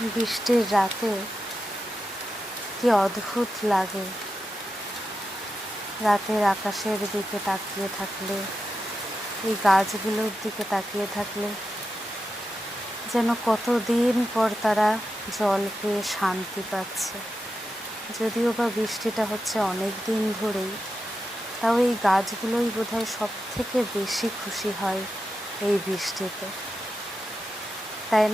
বৃষ্টির রাতে কি অদ্ভুত লাগে। রাতের আকাশের দিকে তাকিয়ে থাকলে, এই গাছগুলোর দিকে তাকিয়ে থাকলে যেন কতদিন পর তারা জল পেয়ে শান্তি পাচ্ছে। যদিও বা বৃষ্টিটা হচ্ছে অনেক দিন ধরেই, তাও এই গাছগুলোই বোধহয় সব থেকে বেশি খুশি হয় এই বৃষ্টিতে, তাই